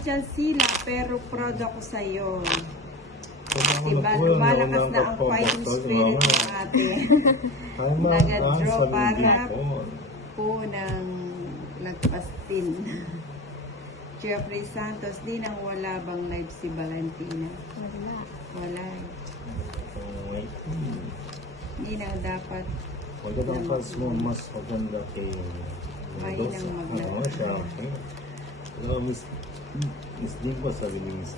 nandyan sila, pero proud ako sa'yo. Kailangan Diba, ako, lumalakas wala na kang ang fighting pagkakataon, spirit mama. ng ate. Ay, ma'am, Nag-draw sabihin para ko. po ng lagpastin. Jeffrey Santos, di nang wala bang live si Valentina? Wala. Wala. Oh, wait. Hindi na dapat Maganda ang fans mo, mas maganda kay Mahinang maglaro. Oo, siya. Okay. Miss Dim ko sabi ni Miss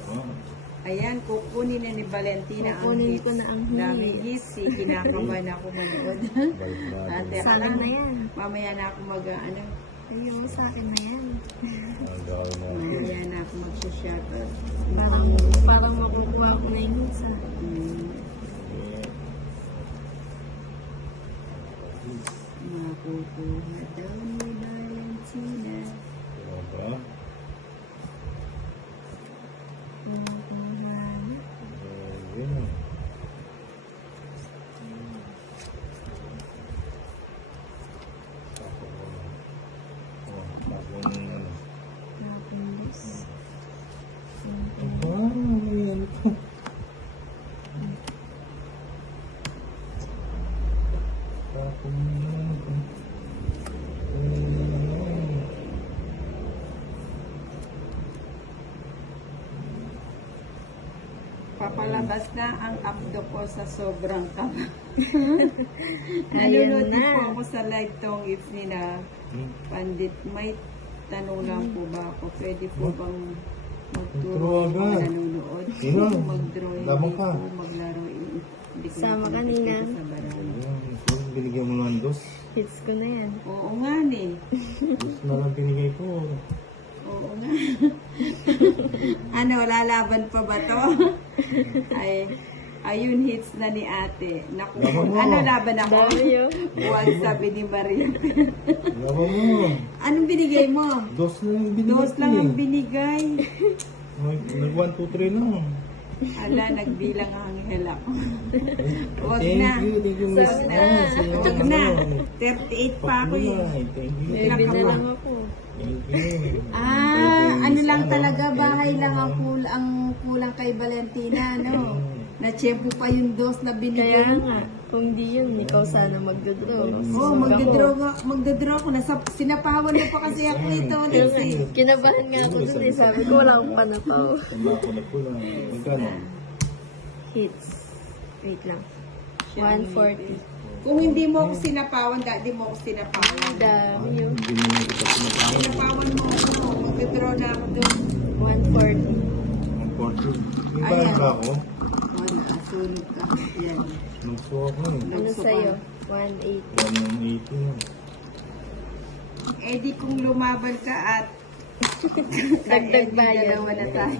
Ayan, kukunin na ni Valentina ang Kukunin hits. ko na ang Daming hits. hits. Kinakabahan ako mag-load. Balik na. Ate, Sa akin na yan. mamaya na ako mag-ano. Ayun mo sa akin na yan. Ang gawin natin. Mamaya na ako mag-shoutout. Parang makukuha ko na yung hits, ah. Makukuha daw ni Valentina. Diba? Yun. Papalabas na ang abdo ko sa sobrang kaba. Ayun Nanonood din na. po ako sa live tong if ni na Pandit. May tanong lang po ba ako? Pwede po bang magturo Magturo kung agad. nanonood? Sino? Mag-draw, Lamang hindi ka. po maglaro. Hindi ko Sama na kanina. nakikita sa barang. Binigyan mo ng dos. Hits ko na yan. Oo nga ni. Dos na lang binigay ko. Oo nga. Ano, lalaban pa ba to? Ayun, hits na ni ate. Naku, Laban mo. ano laban ako? Dayo. Buwan sabi ni Maria. Laban mo. Anong binigay mo? Dos na lang binigay Dos ko lang ang eh. binigay. Nag 1, 2, 3 lang. Ala, nagbilang ang anghel ako. Wag Thank na. you, Miss Wag na. Ann, sa iyo. Wag na. 38 pa ako eh. Thank you. Baby na lang ako. Thank you. Ano lang talaga, bahay lang ang kulang kay Valentina, no? Na-tiyempo pa yung dos na binigay. Kaya nga, kung di yun, ikaw sana magdodraw. Oo, magdadraw ako. Sinapawan mo pa kasi ako ito. Lindsay. Kinabahan nga ako dun eh. Sabi ko, wala akong panapaw. Tanda ko na po lang. Magkano? Hits. Wait lang. 140. Kung hindi mo ako sinapawan, di mo ako sinapawan. Dami yun. Hindi mo na kita sinapawin. Sinapawan mo ako. Magdadraw na ako doon. 140. Ang 40. May Ayan. bayad ba ako? Oh, nakasulog ka. Yan. Nagso ako eh. Ano sa'yo? 180. 180 na. Eh di kung lumaban ka at Dagdag eh, di bayad. dalawa na tayo.